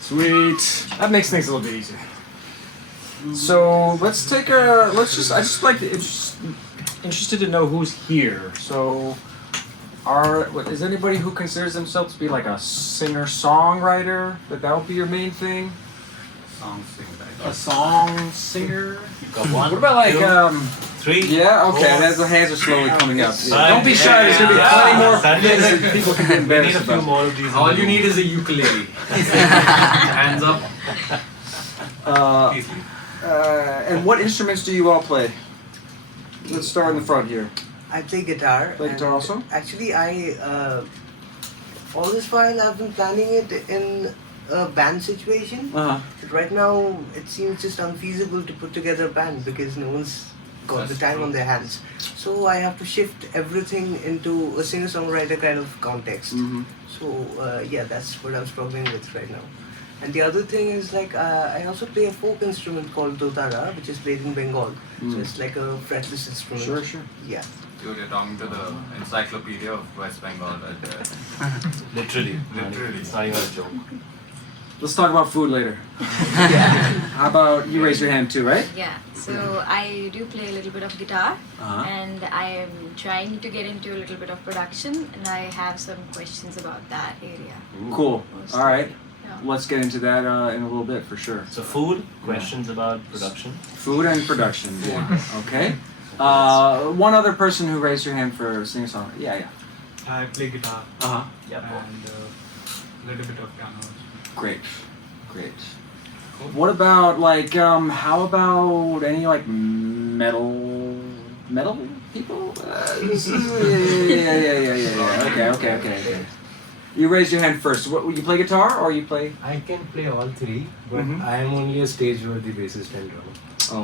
Sweet. That makes things a little bit easier. So let's take a. I just like interested to know who's here. So, is anybody who considers themselves to be like a singer-songwriter? That would be your main thing? A song singer? What about like three? Yeah, okay. The hands are slowly coming up. Yeah. Don't be shy. There's gonna be plenty more things that people can get embarrassed about. A few more of these. All you need is a ukulele. Hands up. And what instruments do you all play? Let's start in the front here. I play guitar. Play guitar also? Actually, all this while I've been planning it in a band situation. But right now, it seems just unfeasible to put together a band because no one's got the time on their hands. So I have to shift everything into a singer-songwriter kind of context. So yeah, that's what I'm struggling with right now. And the other thing is like I also play a folk instrument called dotara, which is played in Bengal. So it's like a fretless instrument. Sure. Yeah. Dude, you're talking to the encyclopedia of West Bengal right there. Literally. It's not even a joke. Let's talk about food later. How about you raise your hand too, right? Yeah, so I do play a little bit of guitar and I am trying to get into a little bit of production and I have some questions about that area. Cool. Mostly. All right. Yeah. Let's get into that in a little bit for sure. So food, questions about production. Food and production. Yeah. Okay. One other person who raised your hand for singer-songwriter. Yeah. I play guitar. Yep. And a little bit of piano. Great. What about like how about any like metal people? Yeah. Okay. You raise your hand first. What, you play guitar or you play? I can play all three, but I am only a stage-worthy bassist and drummer.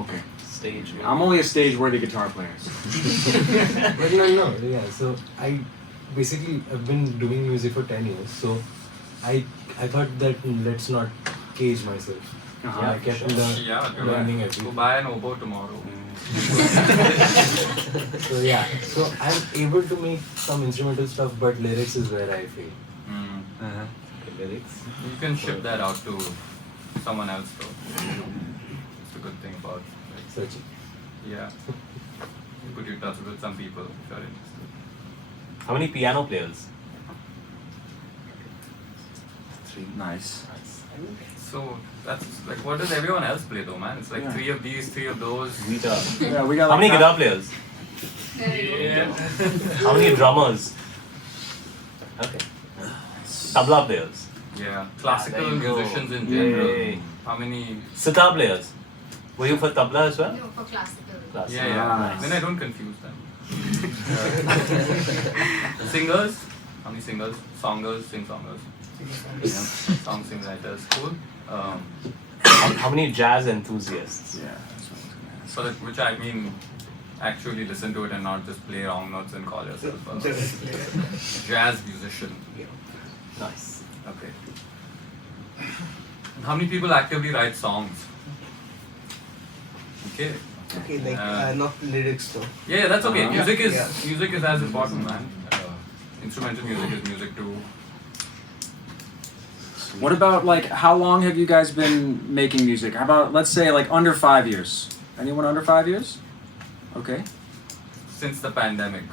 Okay. Stage. I'm only a stage-worthy guitar player. But no, yeah. So I've been doing music for 10 years. So I thought that let's not cage myself. I kept learning everything. Go buy an oboe tomorrow. So yeah, so I'm able to make some instrumental stuff, but lyrics is where I fail. Lyrics. You can ship that out to someone else though. It's a good thing about Searching. Yeah. You put you in touch with some people if you're interested. How many piano players? 3. Nice. So that's like, what does everyone else play though, man? It's like 3 of these, 3 of those. Guitar. Yeah, we got. How many guitar players? Yeah. How many drummers? Okay. Tabla players. Yeah. Classical there you go. musicians in general. Yay. How many? Sitar players. Were you for tabla as well? No, for classical. Yeah. Nice. Then I don't confuse them. Singers? How many singers? Songers, sing-songers. Yeah. Song sing-writers. Cool. How many jazz enthusiasts? Yeah. So that, which I mean, actually listen to it and not just play wrong notes and call yourself a jazz musician. Nice. Okay. How many people actively write songs? Okay. Okay, like not lyrics though. Yeah, that's okay. Music is as Mm-hmm. important, man. Instrumental music is music too. What about like how long have you guys been making music? How about let's say like under 5 years? Anyone under 5 years? Okay. Since the pandemic,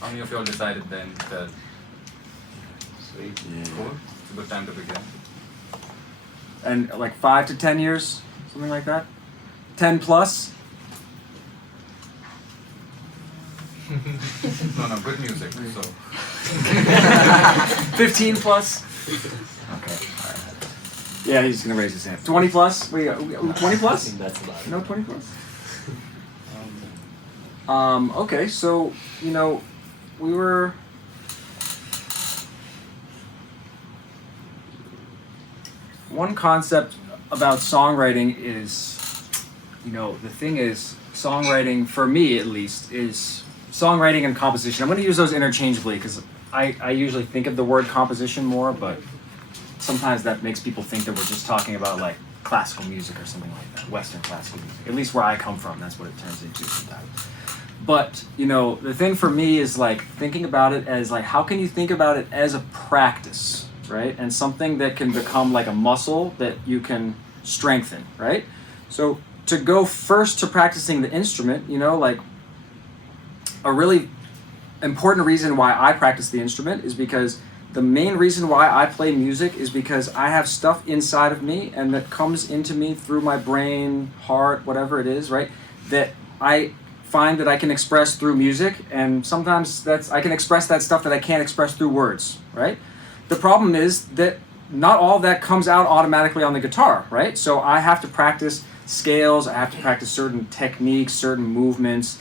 how many of y'all decided then that Sweet. cool, it's a good time to begin? And like 5 to 10 years, something like that. 10 plus. No, good music. So 15 plus. Okay. All right. Yeah, he's gonna raise his hand. 20 plus. We got 20 I plus. think that's about it. No 20 plus. Okay, so we were. One concept about songwriting is, the thing is, songwriting, for me at least, is songwriting and composition. I'm going to use those interchangeably because I usually think of the word composition more, but sometimes that makes people think that we're just talking about like classical music or something like that, Western classical music. At least where I come from, that's what it turns into sometimes. But, the thing for me is like thinking about it as like, how can you think about it as a practice? right? And something that can become like a muscle that you can strengthen, right? So to go first to practicing the instrument, you know, like a really important reason why I practice the instrument is because the main reason why I play music is because I have stuff inside of me and that comes into me through my brain, heart, whatever it is, right? That I find that I can express through music, and sometimes I can express that stuff that I can't express through words, right? The problem is that not all of that comes out automatically on the guitar, right? So I have to practice scales, I have to practice certain techniques, certain movements.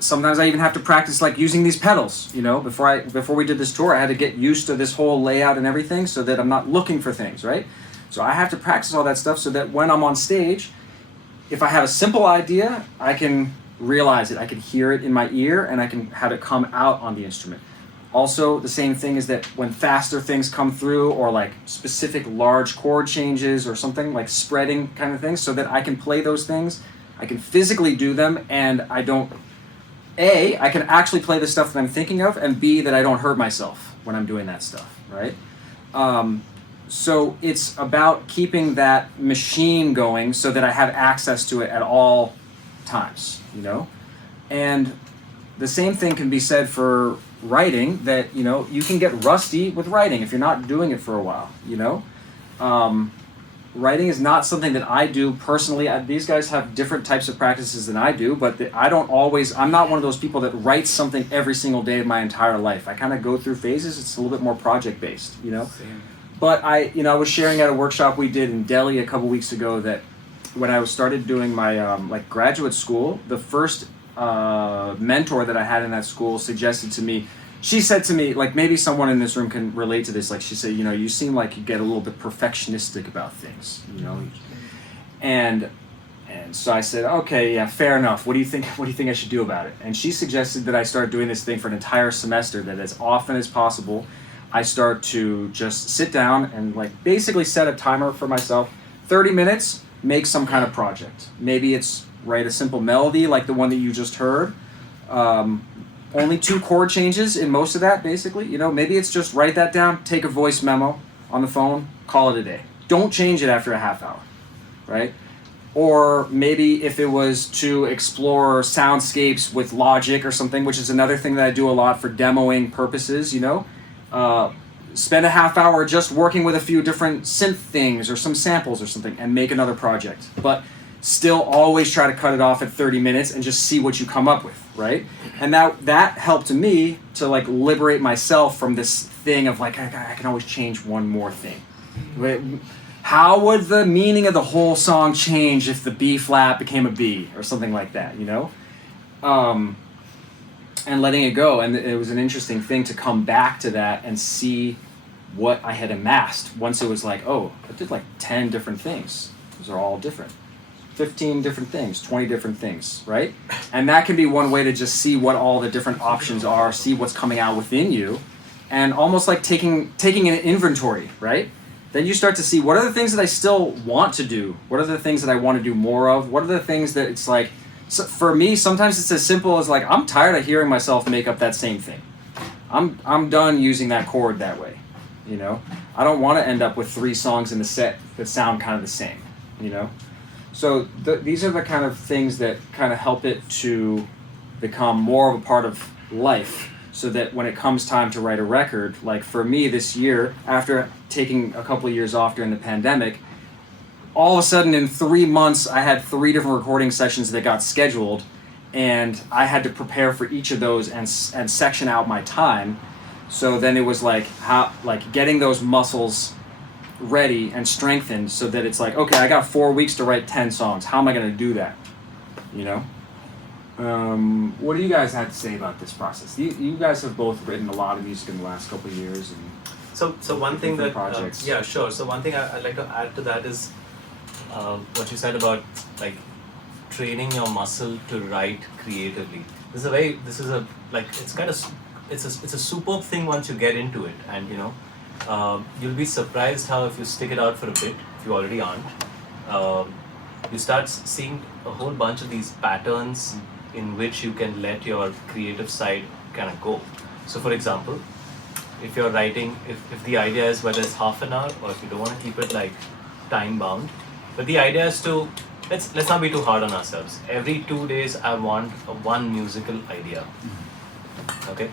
Sometimes I even have to practice like using these pedals, you know, before we did this tour, I had to get used to this whole layout and everything so that I'm not looking for things, right? So I have to practice all that stuff so that when I'm on stage, if I have a simple idea, I can realize it, I can hear it in my ear, and I can have it come out on the instrument. Also, the same thing is that when faster things come through, or like specific large chord changes or something like spreading kind of things, so that I can play those things, I can physically do them, and I can actually play the stuff that I'm thinking of, and B, that I don't hurt myself when I'm doing that stuff, right? So it's about keeping that machine going so that I have access to it at all times, you know? And the same thing can be said for writing, that, you know, you can get rusty with writing if you're not doing it for a while, you know? Writing is not something that I do personally. These guys have different types of practices than I do, but I'm not one of those people that writes something every single day of my entire life. I kind of go through phases. It's a little bit more project-based, you know? Same. But I was sharing at a workshop we did in Delhi a couple weeks ago that when I started doing my like graduate school, the first mentor that I had in that school suggested to me, she said to me, like, maybe someone in this room can relate to this, like she said, you know, you seem like you get a little bit perfectionistic about things, you know? And so I said, okay, yeah, fair enough. What do you think I should do about it? And she suggested that I start doing this thing for an entire semester, that as often as possible, I start to just sit down and like basically set a timer for myself, 30 minutes, make some kind of project. Maybe it's write a simple melody like the one that you just heard. Only 2 chord changes in most of that, basically. You know, maybe it's just write that down, take a voice memo on the phone, call it a day. Don't change it after a half hour, right? Or maybe if it was to explore soundscapes with Logic or something, which is another thing that I do a lot for demoing purposes, you know? Spend a half hour just working with a few different synth things or some samples or something and make another project. But still always try to cut it off at 30 minutes and just see what you come up with, right? And that helped me to like liberate myself from this thing of like, I can always change one more thing. How would the meaning of the whole song change if the B flat became a B or something like that, you know? And letting it go. And it was an interesting thing to come back to that and see what I had amassed once it was like, oh, I did like 10 different things. Those are all different. 15 different things, 20 different things, right? And that can be one way to just see what all the different options are, see what's coming out within you, and almost like taking an inventory, right? Then you start to see, what are the things that I still want to do? What are the things that I want to do more of? What are the things that it's like, so for me, sometimes it's as simple as like, I'm tired of hearing myself make up that same thing. I'm done using that chord that way, you know? I don't want to end up with 3 songs in the set that sound kind of the same, you know? So these are the kind of things that kind of help it to become more of a part of life, so that when it comes time to write a record, like for me this year, after taking a couple of years off during the pandemic, all of a sudden in 3 months, I had 3 different recording sessions that got scheduled, and I had to prepare for each of those and section out my time. So then it was like getting those muscles ready and strengthened so that it's like, okay, I got 4 weeks to write 10 songs. How am I going to do that? You know? What do you guys have to say about this process? You guys have both written a lot of music in the last couple of years. And so one thing that, projects. yeah, sure. So one thing I'd like to add to that is what you said about like training your muscle to write creatively. It's a superb thing once you get into it, and you know, you'll be surprised how if you stick it out for a bit, if you already aren't, you start seeing a whole bunch of these patterns in which you can let your creative side kind of go. So for example, if you're writing, if the idea is whether it's half an hour or if you don't want to keep it like time bound, but the idea is to let's not be too hard on ourselves. Every 2 days, I want one musical idea. Okay.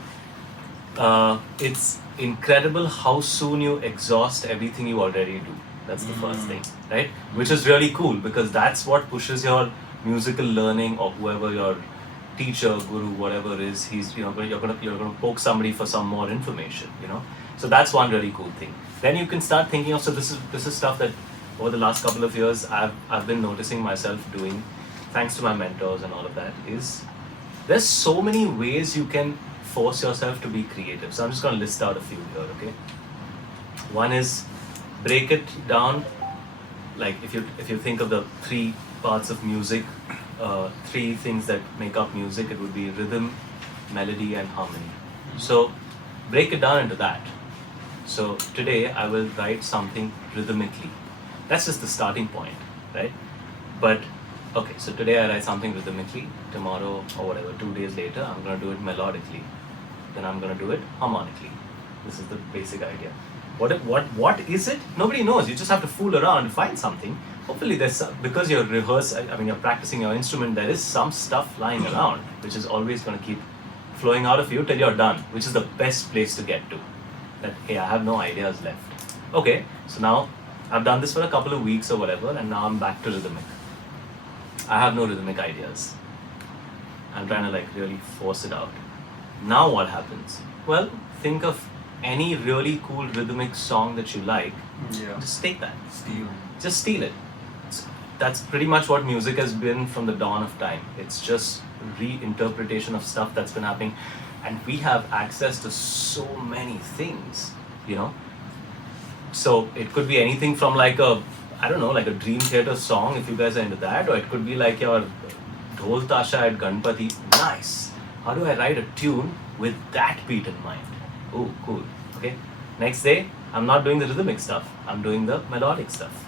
It's incredible how soon you exhaust everything you already do. That's the first thing, right? Which is really cool because that's what pushes your musical learning, or whoever your teacher, guru, whatever it is, you're gonna poke somebody for some more information, So that's one really cool thing. Then you can start thinking of, so this is stuff that over the last couple of years I've been noticing myself doing, thanks to my mentors and all of that, is there's so many ways you can force yourself to be creative. So I'm just gonna list out a few here, okay? One is break it down, like if you think of the 3 parts of music, 3 things that make up music, it would be rhythm, melody, and harmony. So break it down into that. So today I will write something rhythmically. That's just the starting point, right? But okay, so today I write something rhythmically. Tomorrow or whatever, 2 days later, I'm gonna do it melodically. Then I'm gonna do it harmonically. This is the basic idea. What is it? Nobody knows. You just have to fool around to find something. Hopefully there's because you're you're practicing your instrument, there is some stuff lying around, which is always going to keep flowing out of you till you're done, which is the best place to get to. That, hey, I have no ideas left. Okay, so now I've done this for a couple of weeks or whatever, and now I'm back to rhythmic. I have no rhythmic ideas. I'm trying to really force it out. Now what happens? Well, think of any really cool rhythmic song that you like. Yeah. Just take that. Steal. Just steal it. That's pretty much what music has been from the dawn of time. It's just reinterpretation of stuff that's been happening, and we have access to so many things, So it could be anything from like a Dream Theater song, if you guys are into that, or it could be like your Dhol Tasha at Ganpati. Nice. How do I write a tune with that beat in mind? Oh, cool. Okay. Next day, I'm not doing the rhythmic stuff. I'm doing the melodic stuff.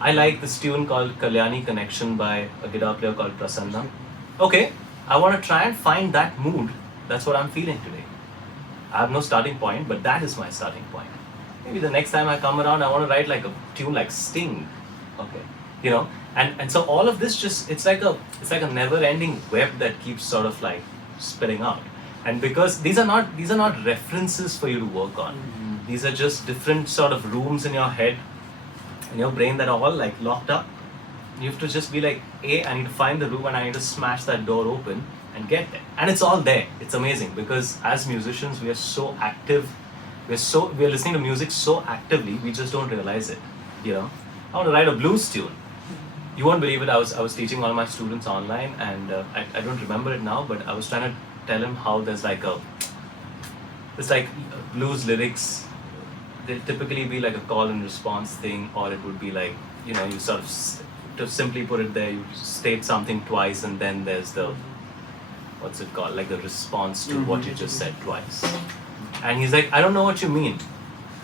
I like this tune called Kalyani Connection by a guitar player called Prasanna. Okay, I want to try and find that mood. That's what I'm feeling today. I have no starting point, but that is my starting point. Maybe the next time I come around, I want to write like a tune like Sting. Okay, and so all of this it's like a never-ending web that keeps sort of like spilling out. And because these are not references for you to work on. These are just different sort of rooms in your head, in your brain, that are all like locked up. You have to just be like, I need to find the room and I need to smash that door open and get there. And it's all there. It's amazing because as musicians, we are so active. We're listening to music so actively, we just don't realize it. I want to write a blues tune. You won't believe it. I was teaching all my students online, and I don't remember it now, but I was trying to tell him how there's like blues lyrics. They'll typically be like a call and response thing, or it would be like, you sort of, to simply put it there, you state something twice and then there's the, what's it called, like the response to what you just said twice. And he's like, I don't know what you mean.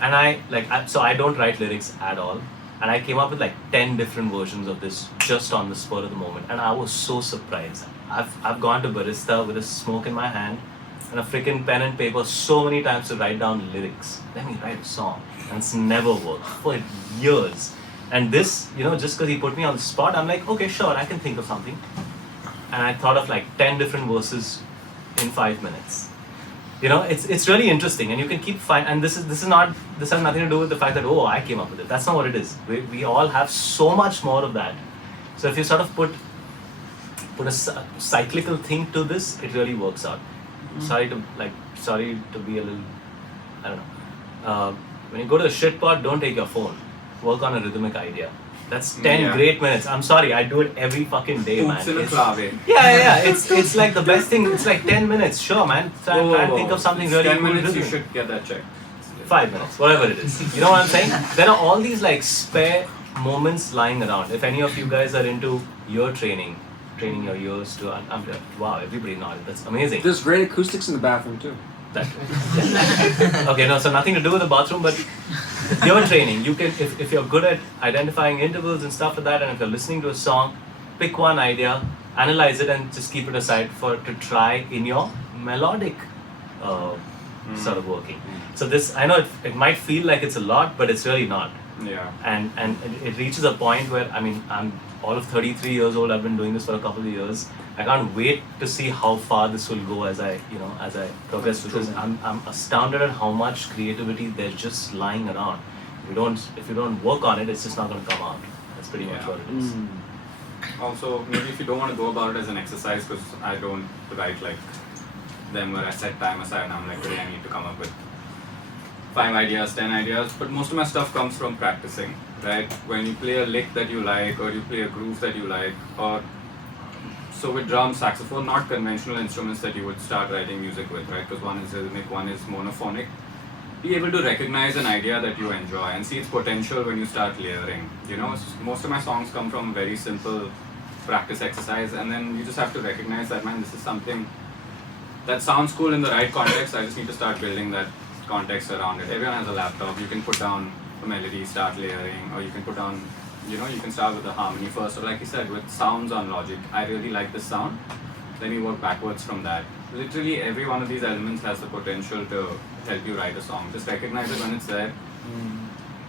And so I don't write lyrics at all. And I came up with like 10 different versions of this just on the spur of the moment. And I was so surprised. I've gone to barista with a smoke in my hand and a freaking pen and paper so many times to write down lyrics. Let me write a song. And it's never worked for years. And this, just because he put me on the spot, I'm like, okay, sure, I can think of something. And I thought of like 10 different verses in 5 minutes. It's really interesting, and you can keep and this has nothing to do with the fact that, I came up with it. That's not what it is. We all have so much more of that. So if you sort of put a cyclical thing to this, it really works out. Sorry to be a little, I don't know. When you go to the shit pot, don't take your phone. Work on a rhythmic idea. That's 10 great minutes. I'm sorry, I do it every fucking day, man. Yeah. It's like the best thing. It's like 10 minutes. Sure, man. Try and think of something really 10 cool. 10 minutes, you should get that checked. 5 minutes, whatever it is. You know what I'm saying? There are all these like spare moments lying around. If any of you guys are into ear training your ears to, wow, everybody nodded. That's amazing. There's great acoustics in the bathroom too. Okay, no, so nothing to do with the bathroom, but ear training. You can, if you're good at identifying intervals and stuff like that, and if you're listening to a song, pick one idea, analyze it, and just keep it aside to try in your melodic sort of working. So this, I know it might feel like it's a lot, but it's really not. Yeah. And it reaches a point where, I mean, I'm all of 33 years old. I've been doing this for a couple of years. I can't wait to see how far this will go as I progress, because I'm astounded at how much creativity there's just lying around. If you don't work on it, it's just not going to come out. That's pretty much what it is. Also, maybe if you don't want to go about it as an exercise, because I don't write like them where I set time aside and I'm like, today I need to come up with 5 ideas, 10 ideas, but most of my stuff comes from practicing, right? When you play a lick that you like, or you play a groove that you like, or so with drums, saxophone, not conventional instruments that you would start writing music with, right? Because one is rhythmic, one is monophonic. Be able to recognize an idea that you enjoy and see its potential when you start layering. You know, most of my songs come from very simple practice exercise, and then you just have to recognize that, man, this is something that sounds cool in the right context. I just need to start building that context around it. Everyone has a laptop. You can put down a melody, start layering, or you can put down, you can start with the harmony first, or like you said, with sounds on Logic. I really like this sound. Then you work backwards from that. Literally every one of these elements has the potential to help you write a song. Just recognize it when it's there.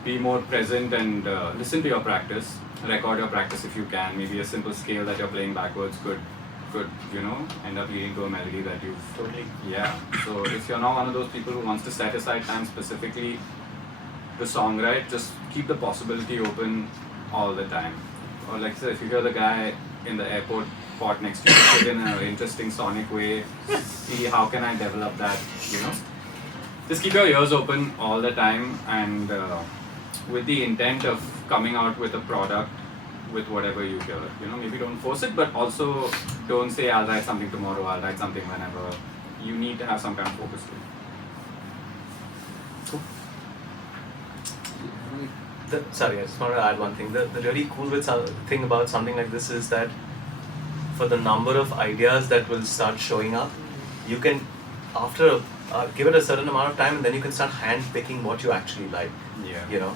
Be more present and listen to your practice. Record your practice if you can. Maybe a simple scale that you're playing backwards could end up leading to a melody that you've Totally. Yeah. So if you're not one of those people who wants to set aside time specifically to songwrite, just keep the possibility open all the time. Or like I said, if you hear the guy in the airport pot next to you, put in an interesting sonic way, see how can I develop that, Just keep your ears open all the time, and with the intent of coming out with a product with whatever you hear. Maybe don't force it, but also don't say I'll write something tomorrow, I'll write something whenever. You need to have some kind of focus to it. Sorry, I just want to add one thing. The really cool thing about something like this is that for the number of ideas that will start showing up, you can, after give it a certain amount of time, and then you can start hand picking what you actually like. Yeah.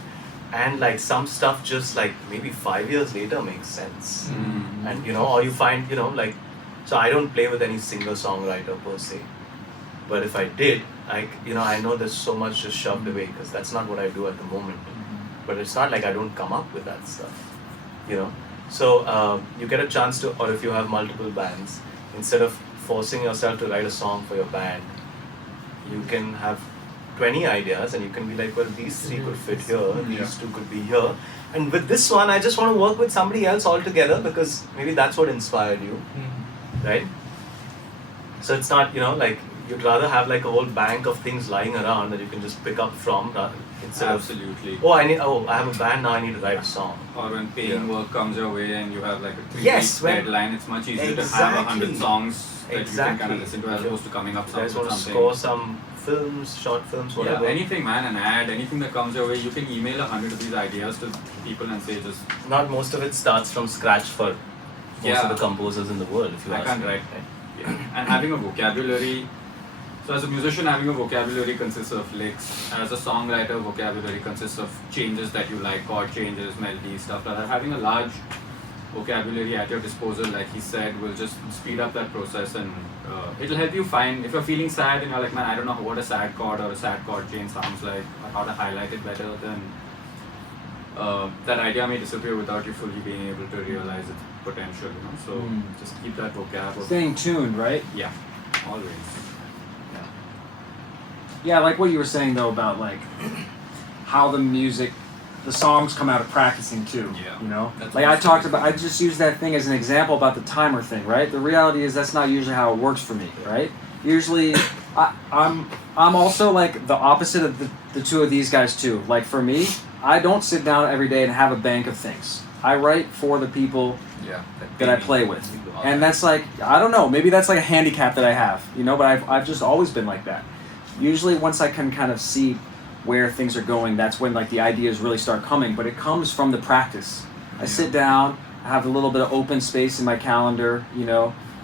And like some stuff just like maybe 5 years later makes sense. And or you find, so I don't play with any single songwriter per se. But if I did, I know there's so much just shoved away because that's not what I do at the moment. But it's not like I don't come up with that stuff, So you get a chance to, or if you have multiple bands, instead of forcing yourself to write a song for your band, you can have 20 ideas and you can be like, well, these 3 could fit here, these 2 could be here. And with this one, I just want to work with somebody else altogether because maybe that's what inspired you, right? So it's not, like, you'd rather have like a whole bank of things lying around that you can just pick up from instead Absolutely. of, I have a band now, I need to write a song. Or when paying work comes your way and you have like a 3-week deadline, it's much easier to have 100 songs that you can kind of listen to as opposed to coming up You guys want to something. score some films, short films, whatever. Yeah, anything, man, an ad, anything that comes your way, you can email 100 of these ideas to people and say just... Not most of it starts from scratch for most of the composers in the world, if you I ask can't me. write. Yeah. And having a vocabulary, so as a musician, having a vocabulary consists of licks. As a songwriter, vocabulary consists of changes that you like, chord changes, melodies, stuff like that. Having a large vocabulary at your disposal, like he said, will just speed up that process, and it'll help you find, if you're feeling sad and you're like, man, I don't know what a sad chord or a sad chord change sounds like, or how to highlight it better, then that idea may disappear without you fully being able to realize its potential, So just keep that vocab. Staying tuned, right? Yeah, always. Yeah, like what you were saying though about like how the songs come out of practicing too. Yeah. That's Like I just used that thing as an example about the timer thing, right? The reality is that's not usually how it works for me, right? Usually, I'm also like the opposite of the two of these guys too. Like for me, I don't sit down every day and have a bank of things. I write for the people that I play with, and that's like, I don't know, maybe that's like a handicap that I have, but I've just always been like that. Usually once I can kind of see where things are going, that's when like the ideas really start coming, but it comes from the practice. I sit down, I have a little bit of open space in my calendar,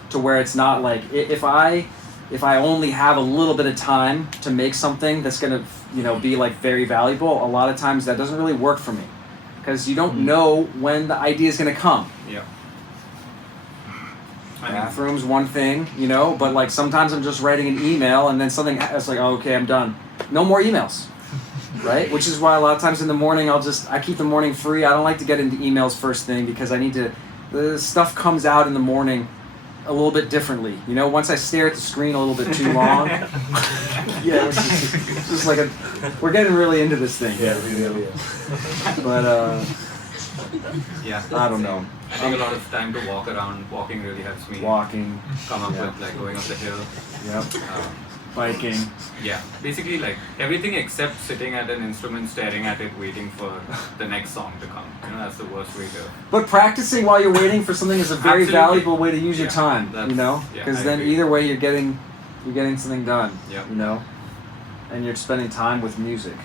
to where it's not like, if I only have a little bit of time to make something that's gonna, be like very valuable, a lot of times that doesn't really work for me. Because you don't know when the idea is gonna come. Yeah. Bathroom's one thing, you know, but like sometimes I'm just writing an email and then something, it's like, oh, okay, I'm done. No more emails, right? Which is why a lot of times in the morning I keep the morning free. I don't like to get into emails first thing because the stuff comes out in the morning a little bit differently. You know, once I stare at the screen a little bit too long, yeah, it's just like we're getting really into this thing. Yeah, really. But, Yeah. I don't know. I take a lot of time to walk around. Walking really helps me Walking, come up yeah. with like going up the hill. yep, biking. Yeah, basically like everything except sitting at an instrument, staring at it, waiting for the next song to come. You know, that's the worst way to. But practicing while you're waiting for something is a very Absolutely. valuable way to use your Yeah, time. You that's- know, yeah, because I then agree. either way you're getting something done. Yep. You know, and you're spending time with music.